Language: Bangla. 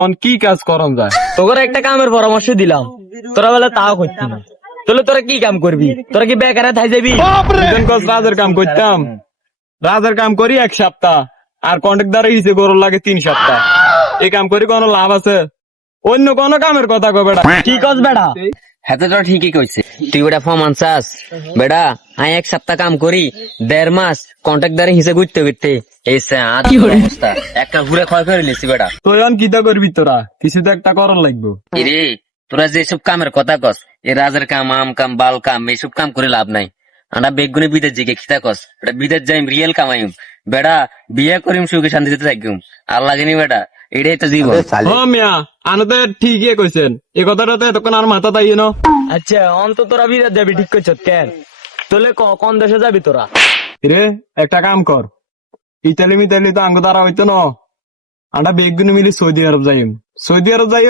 কি কাজ করন যায়? তোর একটা কামের পরামর্শ দিলাম, তোরা বলে তাও করতি না। তাহলে তোরা কি কাম করবি? তোরা কি বেকারে থাই যাবি? দুজন কস রাজের কাম করতাম, রাজের কাম করি 1 সপ্তাহ, আর কন্ট্রাক্টর হিসেবে গরুর লাগে 3 সপ্তাহ। এই কাম করি কোনো লাভ আছে? অন্য কোন কামের কথা কবে? কি কস বেড়া? হ্যাঁ তো ঠিকই কইছে। তুই ওটা ফমান চাস বেটা? আমি 1 সপ্তাহ কাম করি, 1.5 মাস কন্ট্রাক্টর হিসেবে ঘুরতে ঘুরতে এই অবস্থা একটা ঘুরে ক্ষয় করে নিছি বেটা। তুই অন কিতা করবি? তোরা কিছু তো একটা করার লাগবে। রে তোরা যে সব কামের কথা কস, এ রাজের কাম, আম কাম, বাল কাম, এইসব কাম করে লাভ নাই। আমরা বেগুনে বিদেশ যে খিতা কস, এটা বিদেশ যাইম, রিয়েল কামাইম বেটা, বিয়ে করিম, সুখে শান্তিতে থাকিম। আর লাগেনি বেটা, এটাই তো জীবন। ও মিয়া, আনতে ঠিকই কইছেন, এই কথাটা তো এতক্ষণ আর মাথা তাই না। আচ্ছা অন্ত তোরা বিদেশ যাবি ঠিক করছ কেন? তাহলে কোন দেশে যাবি তোরা? রে একটা কাম কর, ইতালি মিতালি তো আঙ্গ দ্বারা হইতো না, আমরা বেগুনে মিলি সৌদি আরব যাইম। সৌদি আরব যাই